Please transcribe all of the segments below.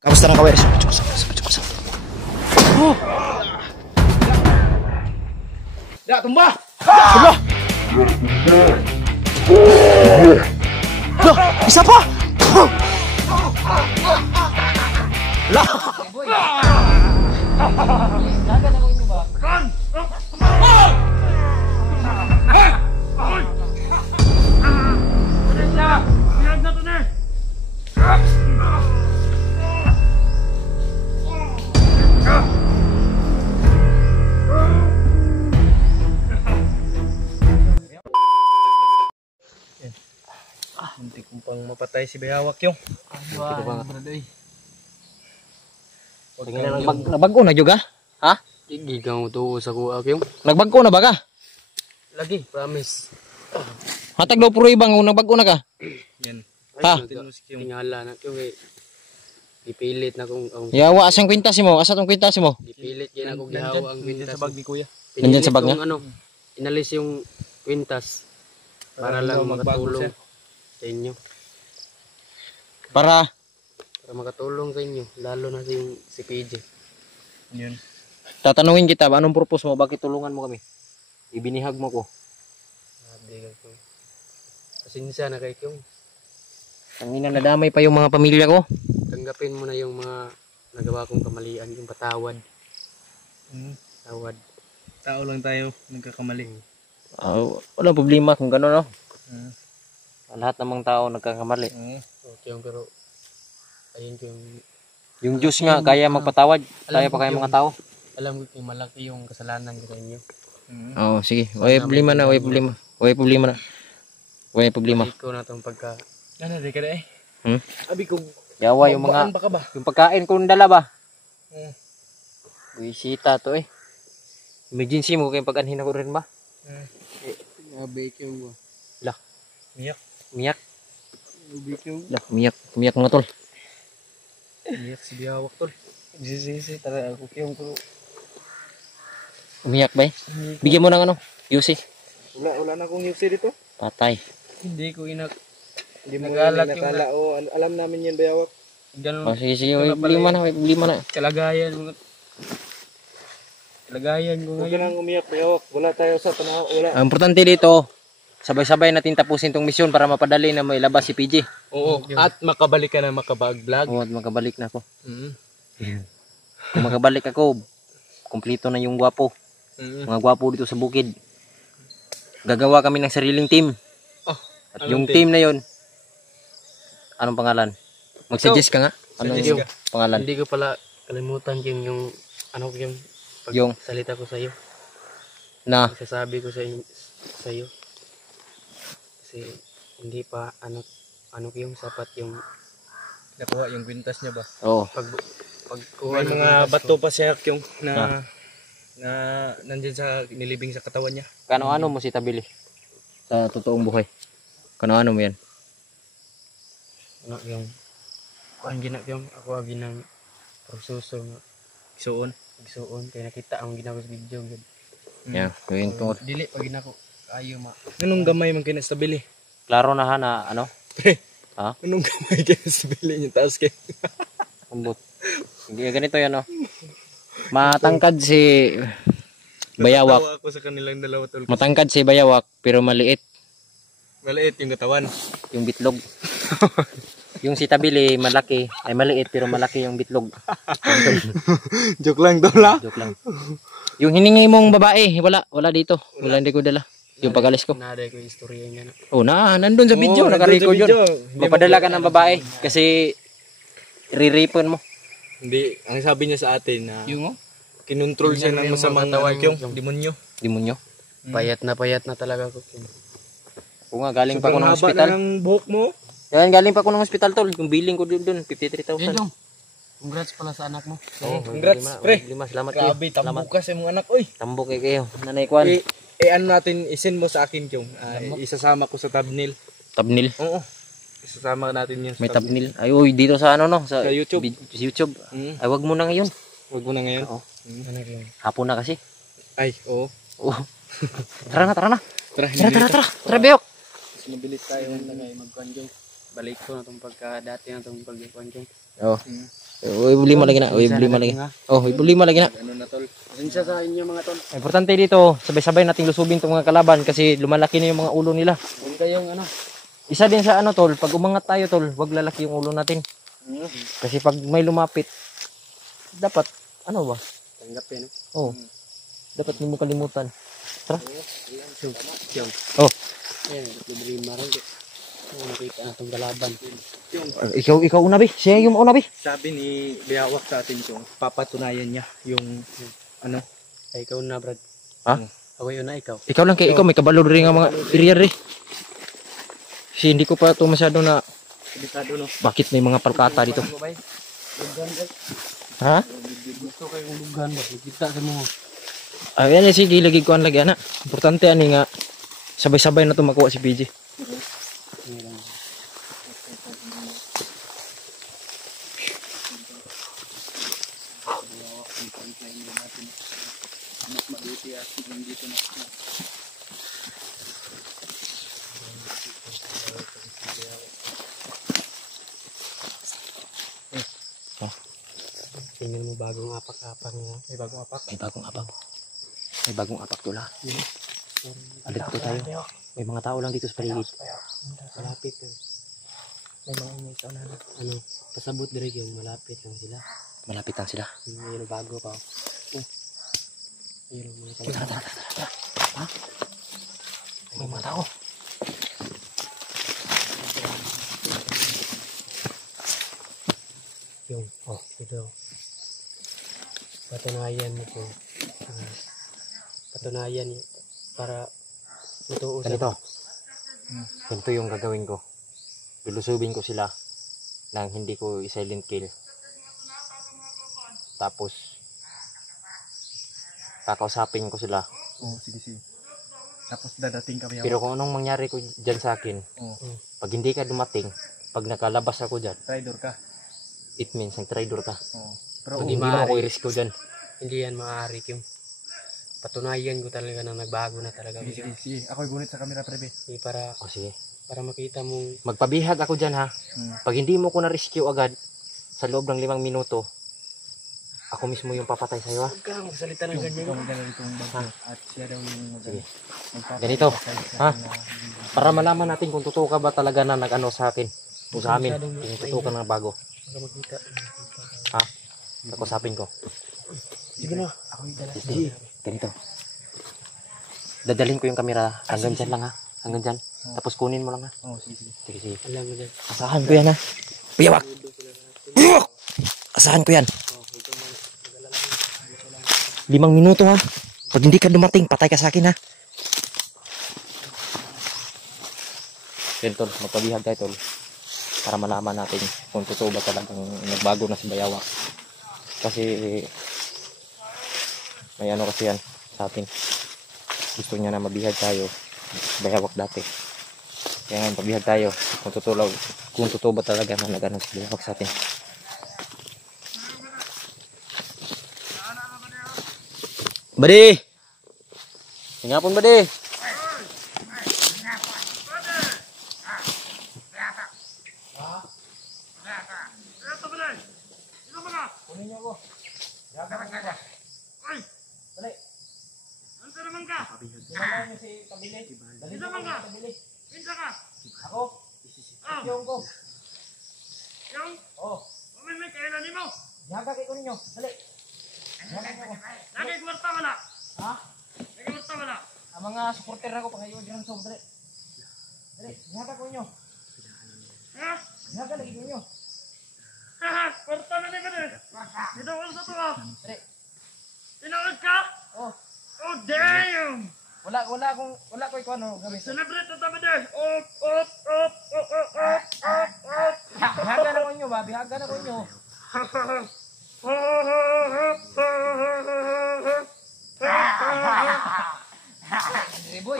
Kamusta ng kawir? Oh! Da, tumba! Hala! Loh, isa pa! Hala! Muntik kong pang mapatay si Bayawak yung. Nagbago na juga? Ha? Hindi ka mo tuo sa kuak yung. Nagbago na ba ka? Lagi, promise. Hatag daw puro ibang nagbago na ka? Yan. Ha? Tingala na yung ipilit na kung Yawa, asang kwintas mo? Asa tong kwintas mo? ipilit yan ako gihawa ang kwintas. Sa bag ni kuya. Nandyan sa bag niya? Ano, inalis yung kwintas para lang makatulong sa inyo. Para Makatulong sa inyo, lalo na si PJ. Yun. tatanungin kita, anong purpose mo? Bakit tulungan mo kami? Ibinihag mo ko. Sabi ko. Pasensya na kay Kyung. Tangina, nadamay pa yung mga pamilya ko. Tanggapin mo na yung mga nagawa kong kamalian, yung patawad. Tawad. Tao lang tayo, nagkakamali. Walang problema kung gano'n, no? Lahat namang tao nagkakamali. Okay, pero ayun Yung Diyos nga, kaya magpatawad. Tayo pa kaya mga tao. alam ko yung malaki yung kasalanan ko sa inyo. Oo, sige. Way problema na, way problema. Way problema na. Way problema. Abi ko na itong pagka... Ano, di ka na eh. Abi ko... Yawa yung mga... Ba ka ba? Yung pagkain kong dala ba? Buisita to eh. Emergency mo kayong pag-anhin ako rin ba? Abi ko mo. Lah. Miyak. Miyak. Abi ko. Lah, miyak. Miyak mga tol. Miyak si Biyawak tol. Si, tara ako kiyong ko. Umiyak ba eh? Bigyan mo ng ano? Yusi. Wala na akong UC dito. Patay. Hindi ko hindi mo Nagalak yung alam namin yan, Bayawak. ganun Oh, sige, sige. Way problema na, way problema na. kalagayan ko Huwag ka ngayon. nang umiyak, Bayawak. Wala tayo sa tanaw. Wala. Ang importante dito, sabay-sabay natin tapusin tong misyon para mapadali na may labas si PJ. Oo, at makabalik ka na makabag-vlog. Oo, at makabalik na ako. Kung makabalik ako, kumpleto na yung gwapo. Mga gwapo dito sa bukid. Gagawa kami ng sariling team. At yung team na yon, anong pangalan? Mag-suggest ka nga. Anong Suggest ka. pangalan? Hindi ko pala kalimutan yung Yung salita ko sa iyo. na Sasabi ko sa iyo. Kasi hindi pa ano yung sapat yung nakuha yung kwintas niya ba? oh, Pagkuha ng mga bato pa siya yung na nandiyan sa nilibing sa katawan niya. kano-ano mo si Tabili sa totoong buhay? Kano-ano mo yan? Ano yung kuan gina yung ako agi ng proseso nga igsuon kaya nakita ang ginawa sa video gud. Yan, gawin ko. Dili pag ginako ayo ma. Anong gamay man kinastabili? Klaro na ha na ano? Ha? Anong gamay kinastabili niyo taas kay? Ambot. Hindi ganito yan, no? Matangkad si Bayawak. Tawa ako sa kanilang dalawa tol. Matangkad si Bayawak pero maliit Maliit yung katawan. yung bitlog. Yung si Tabili malaki, ay maliit pero malaki yung bitlog. Joke lang tol ha. Joke lang. Yung hiningi mong babae, wala dito. Wala, hindi ko dala. Yung pagalis ko. Nada ko istorya niya na. Oh, nandun sa video, naka-record yun. Mapadala ka ng babae kasi riripon mo. Hindi, ang sabi niya sa atin na Yung kinontrol siya ng masamang yung demonyo. Demonyo. payat na talaga ko. Oo nga, galing pa ako ng hospital. ng buhok mo. Yan, galing pa ako ng hospital, tol. Yung billing ko doon, 53,000. Congrats pala sa anak mo. Oh, Congrats, pre. Salamat kayo. Grabe, tambok ka sa mga anak. Uy, Tambok kayo. Nanay Kwan. ano natin, isin mo sa akin yung isasama ko sa thumbnail. Thumbnail. Oo. Isasama natin yun sa May thumbnail. Ay, uy, dito sa ano, no? Sa YouTube. YouTube. Ay, wag mo na ngayon. Huwag mo na ngayon. Oo. Anak yun. Hapon na kasi. Ay, oo. Oo. Tara na. Tara, Tara, Beyok. Sinabilis tayo na kayo magkonjong. Balik ko na itong pagka dati na itong pagkonjong. Oo. Uy, lima lagi na. Uy, lima lagi. Oh, uy, lima lagi na. Ano na tol? Pasensya sa inyo mga tol. Importante dito, sabay-sabay nating lusubin tong mga kalaban kasi lumalaki na yung mga ulo nila. Huwag kayong ano. Isa din sa ano tol, pag umangat tayo tol, wag lalaki yung ulo natin. Kasi pag may lumapit, dapat, ano ba? Tanggapin. Oh, dapat hindi mo kalimutan. Tara. Oh. Oh, Ayan, libre marang. Nakita na itong galaban. ikaw una, Bi. Siya yung una, Bi. Sabi ni Biyawak sa atin yung papatunayan niya yung ano. Ay, ikaw na, Brad. Ha? Ako yun na, ikaw. Ikaw lang kay ikaw, may kabalo rin ang mga area rin. Kasi hindi ko pa ito masyado na, Kabisado no. bakit may mga palkata dito? Lugan, Brad. Ha? Gusto kayong lugan, Brad. Kita sa mo. Ayan, sige, lagi ko ang lagi, anak. Importante, ani nga, sabay-sabay na ito makuha si PG. Tingnan mo bagong apak-apak niya. May bagong apak. May bagong apak. May bagong apak tula. Alit po tayo. May mga tao lang dito sa paligid. Malapit. May mga ingay sa unahan. Ano? Pasabot direk yung malapit lang sila. Malapit lang sila. Mayroon bago pa. Mayroon mga Tara, talaga. tara, tara, tara. Ha? May mga tao. Yung, ito. Patunayan nito. Patunayan para matuo sa... Ganito. Ganito yung gagawin ko. Lulusubin ko sila nang hindi ko i-silent kill. Tapos kakausapin ko sila. Oh, sige sige. Tapos dadating kami. Pero kung anong mangyari ko dyan sa akin, pag hindi ka dumating, pag nakalabas ako dyan, Trader ka. it means nag-traitor ka. Oh. Pag Pero hindi mo ako i-risk ko dyan. Hindi yan maaari yung patunayan ko talaga na nagbago na talaga. sige sige sige. Ako'y gunit sa camera prebe. Para O sige. makita mong Magpabihag ako dyan ha. Pag hindi mo ko na-rescue agad, sa loob ng 5 minuto, ako mismo yung papatay sa'yo ha. huwag ka magsalita ng Ikaw ganyan. magdala ditong bago at siya daw yung Sige. magpapatay Ganito, sa ha? na- Para malaman natin kung totoo ka ba talaga na nag-ano sa akin. O sa amin, kung totoo ka na bago. Huwag ka makita. Ha? Kakusapin ko. Sige na. Ako'y dala. Sige. Ganito. Dadalhin ko yung kamera. Hanggang dyan lang ha. Hanggang dyan. Tapos kunin mo lang ha. Oh, sige sige. Sige, sige. Alam mo dyan. Asahan ko yan ha. Piyawak! Asahan ko yan. 5 minuto ha. Pag hindi ka dumating, patay ka sa akin ha. Yan tol, magpabihag tayo tol. Para malaman natin kung totoo ba talagang nagbago na si Bayawak. Kasi may ano kasi yan sa atin. Gusto niya na mabihag tayo. Bayawak dati. Kaya ngayon pabihag tayo kung totoo ba talaga na nag-ano si Bayawak sa atin. Badi! Singapon badi! Yaga kay ko ninyo. Dali. Lagi kwarta wala. Ha? Lagi kwarta wala. Ang mga supporter ako pangayo diyan so dali. Dali, yaga ko ninyo. Ha? Yaga lagi ko ninyo. Ha? Kwarta na ni kanil. Dito wala sa tuwa. Dali. Tinawag ka? Oh, Oh damn. wala ko ikaw ano gamit. Celebrate na tabi de. Op op op op op op op op. Yaga na ko ninyo ba? Bihaga na ko ninyo. Riboy.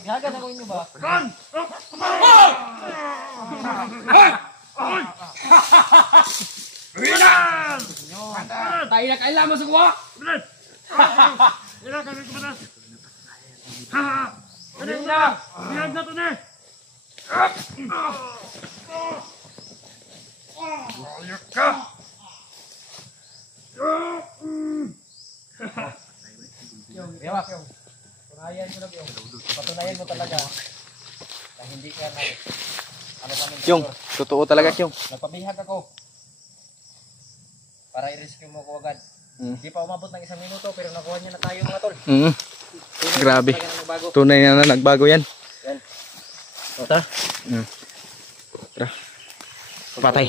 Bihaga na ko ninyo ba? Kan! Bilan! Tayo na kailan mo sa kuha. Bilan! Ilan kami kumanas? Ha ha! Dali na. Bihag na to ne! Ayok ka! Bewak yung. Patunayan mo na yung. Patunayan mo talaga. Na hindi ka na. Ano pa nung Yung, totoo talaga yung. nagpabihag ako. Para i-rescue mo ko agad. Hindi pa umabot ng 1 minuto pero nakuha niya na tayo mga tol. Grabe. Talaga na nagbago. Tunay na nagbago yan. Tara. Tara. Patay.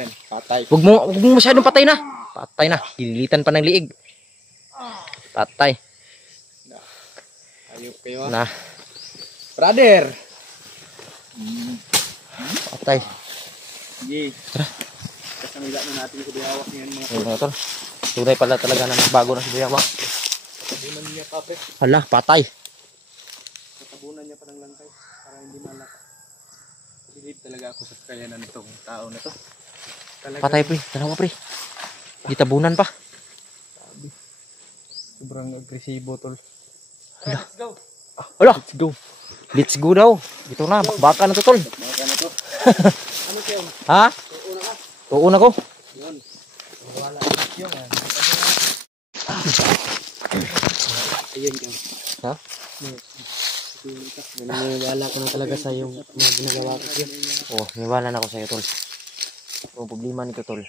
Yan, patay. Huwag mo masyadong patay na. Patay na. Hililitan pa ng liig. Patay. Ayok kayo Na. Brother. Patay. Sige. Tara. Kasamila na natin sa bihawak niyan mga Ayun mga tol. Tunay pala talaga na nagbago na si Biyawak. tabunan niya pa pre. Hala, patay. Tabunan niya pa ng langkay para hindi malaka. Bilib talaga ako sa kakayanan nitong tao na to. Talaga, Patay pre. Dalawa pre. Gitabunan pa. sobrang agresibo tol. Let's go. Hala. Let's go. Let's go daw. Ito na. Baka na to tol. Baka na to. Ano kayo? Ha? Uuna ka. Tuuna ko. Yun. Wala na yung ayun yun. Ha? Naniniwala ko na talaga sa yung mga ginagawa ko yun. Oh, niwala na ako sa'yo tol. Ang problema nito tol.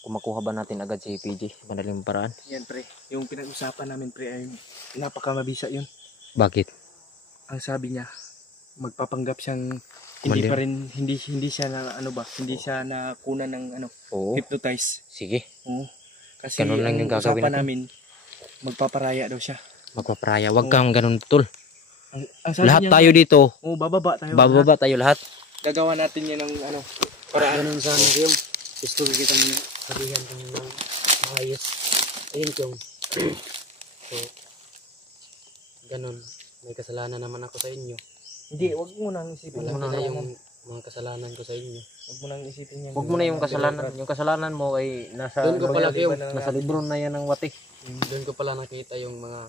Kung makuha ba natin agad si PG? Madaling paraan. Yan pre. Yung pinag-usapan namin pre ay napakamabisa yun. Bakit? Ang sabi niya, magpapanggap siyang hindi Mali. pa rin hindi siya na ano ba, hindi siya na kuna ng ano, Oo. hypnotize. Sige. Oo. Kasi Ganun lang ang yung gagawin usapan natin. namin, magpaparaya daw siya. Magpapraya. Huwag kang ganun tol. Ang sabi Lahat niya, tayo dito. bababa tayo. Bababa tayo lahat. Gagawa natin yan ng ano, paraan. Ganun sana yung. Gusto ko kitang sabihan kang maayos. Ayun yung. So, ganun. May kasalanan naman ako sa inyo. Hindi, wag mo nang isipin Wala lang. na yung mga kasalanan ko sa inyo. Wag mo nang isipin yan. Huwag mo na yung kasalanan. Yung kasalanan mo ay nasa, Doon ko pala kayo. nasa libro na yan ng wati. Doon ko pala nakita yung mga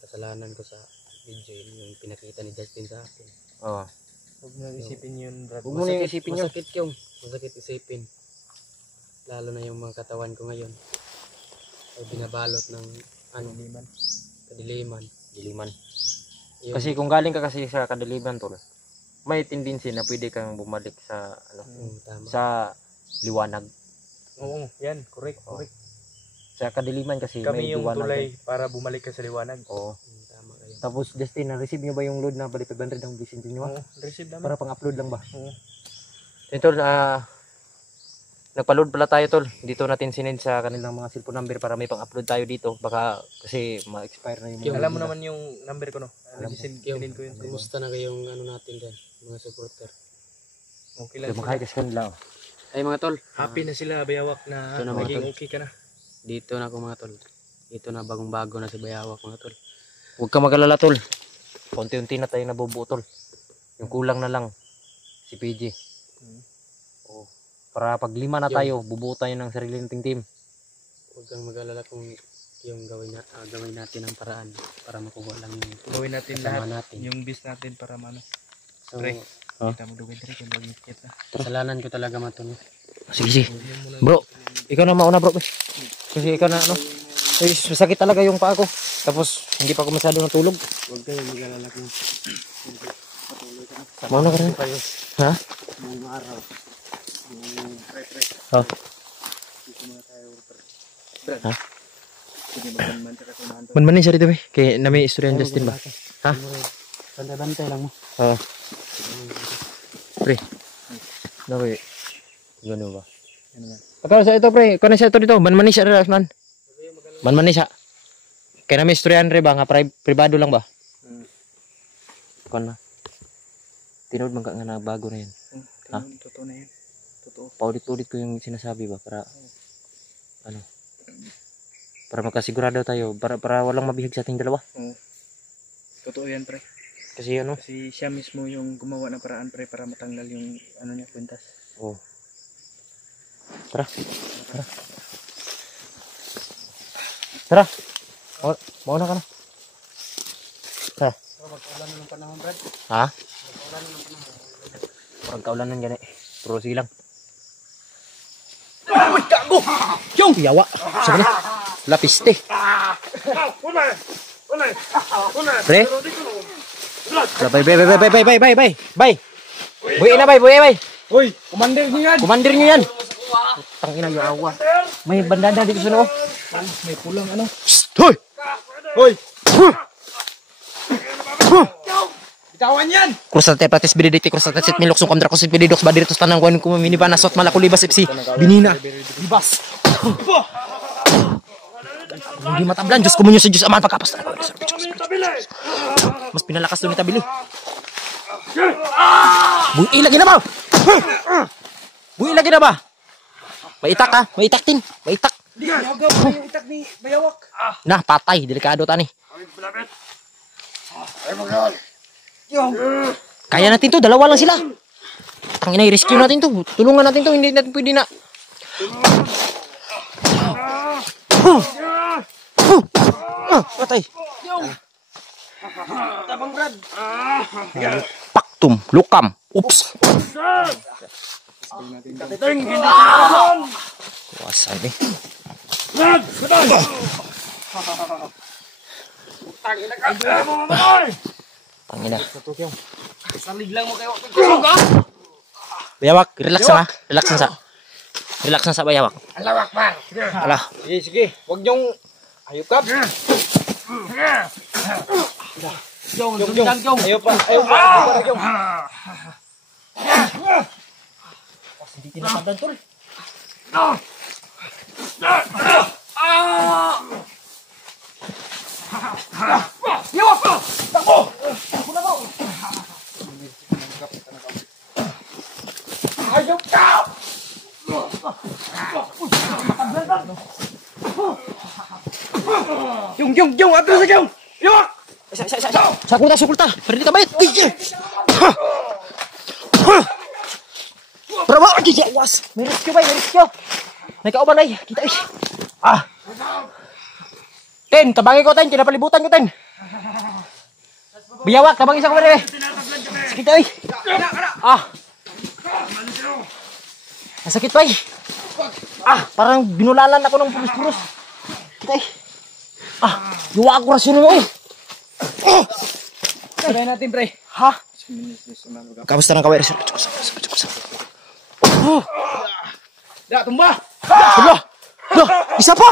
kasalanan ko sa video yung pinakita ni Justin sa akin. Oo. Huwag mo nang isipin yun, brad. Huwag mo na yung isipin yun. Masakit yung. Masakit isipin. Lalo na yung mga katawan ko ngayon. Ay binabalot ng kadiliman. Diliman. Yung, Kasi kung galing ka kasi sa kadiliman tol, may tendency na pwede kang bumalik sa tama. sa liwanag. Oo, yan, correct, Oo. correct. Sa kadiliman kasi Kami may yung liwanag. tulay para bumalik ka sa liwanag. Oo. Tama kayo. Tapos Justin, na-receive nyo ba yung load na balik 500 ang bisin nyo? Oo, receive namin. Para pang-upload lang ba? Oo. Ito, nagpa-load pala tayo tol. Dito natin sinend sa kanilang mga cellphone number para may pang-upload tayo dito. Baka kasi ma-expire na yung mga Alam mo nila. naman yung number ko, no? Alam mo. Sinin ko yun. Kumusta na kayong natin dyan, mga supporter? Okay lang Yung sila. makahay kasi kanila. Oh. Ay mga tol, Happy na sila, Bayawak, na Ito na, mga naging tol. okay ka na. dito na ako mga tol. Dito na bagong bago na si Bayawak mga tol. Huwag ka mag-alala tol. Unti-unti na tayo nabubuo tol. Yung kulang na lang si PG. Oh. Para pag 5 na tayo, bubuo tayo ng sarili nating team. Huwag kang mag-alala kung yung gawin natin ang paraan para makuha lang yung Gawin natin kasama lahat. natin. Yung bis natin para mano. So, Pre. Ha? Kita mo duwin rin kung duwin kita. kasalanan ko talaga mga tol. Sige, sige. Bro, ikaw na mauna bro. Kasi ikaw na ano. Ay, masakit talaga yung paa ko. Tapos, hindi pa ako masyado natulog. Huwag kayong mag-alala kung Mauna ka rin. Ha? buong araw. Ha? Ha? Sige, magmanman ka kumahan to. Manmanin siya dito eh. Kaya na may istorya ng Justin ba? Ha? Bantay-bantay lang mo. Oo. Pre. Ano ba gano'n ba? Ano man. Ikaw sa ito pre. Ikaw na siya ito dito. Manmanin siya rin man. Manmanin siya. Kaya na may istoryahan rin ba? Nga privado lang ba? Ikaw na. Tinood man ka nga na bago na yan. Ha? Totoo na yan. Totoo. Paulit-ulit ko yung sinasabi ba para ano? Para magkasigurado tayo. Para walang mabihag sa ating dalawa. Totoo yan, pre. Kasi ano? Kasi siya mismo yung gumawa ng paraan, pre, para matanggal yung ano niya, kwintas. Oh. Tara. Tara. Mauna ka na. Tara. Magpaulan na ng panahon, Brad. Ha? Magpaulan na ng panahon. Pagkaulanan gani. Pero sige lang. Uy, gago! Yung! Yawa. Sabi na. Lapiste. Pre? Bay! Buhay na, bay! Uy, commander niyo yan! Commander nyo yan! Tangina yung awa. May bandada dito sa noo. May pulang ano? Hoy! Hoy! Bitawan yan! Krusate pratis bididiti krusate sit miloksong kamdra kusit bididoks badiritos tanang kuan ko miniba nasot malakulibas ipsi binina libas hindi matablan Diyos kumunyo sa Diyos aman pagkapas mas pinalakas doon ni tabili buhay lagi na ba buhay lagi na ba maitak ha maitak tin maitak Di ka yung itak ni Bayawak. nah patay delikado tani kaya natin to, dalawa lang sila. Tangina, i-rescue natin to. Tulungan natin to, hindi natin pwede na. Patay. Tabang Brad. Paktum, lukam. Oops. Wasay eh. Tangina. Salig lang mo kayo. Bayawak, relax na. Relax na sa. Relax na sa bayawak. Alawak pa. Ala. Sige, sige. Huwag niyong ayukap. Jong. Ayaw pa. Jong. Hindi tinatandan tol. Ayaw ka! Jong, ato sa Jong! Yawak! Sakulta. Pwede ka bayit. Bravo, awas. May rescue. May kauban ay. Kita eh. Ten, tabangi ko ten, kinapalibutan ko ten. Biyawak, tabangi sa kumari. Sakit ay. Masakit pa eh. Parang binulalan ako ng purus-purus. Kita eh. Yuwa ako rasyon mo eh. Sabay natin, pre. Ha? Kamusta ng kaway? Da, tumba! Hala! Isa pa!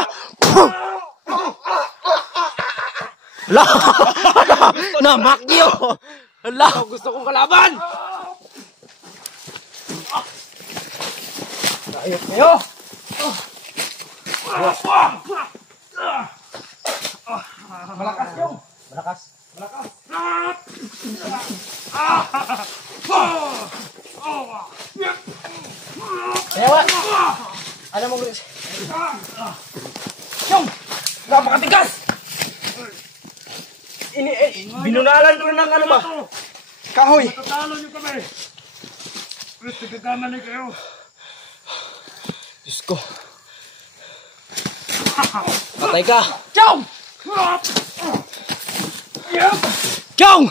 Hala! Namakyo! Hala! Gusto kong kalaban! Ayok kayo! Malakas yung! Malakas. Ewa! Alam mo, Chris? Yung! Napakatigas! Binunalan ko ng ano ba? Kahoy! Tatalo nyo kami. Pwede kagama na kayo. Diyos ko. Patay ka! Chong! Kyong!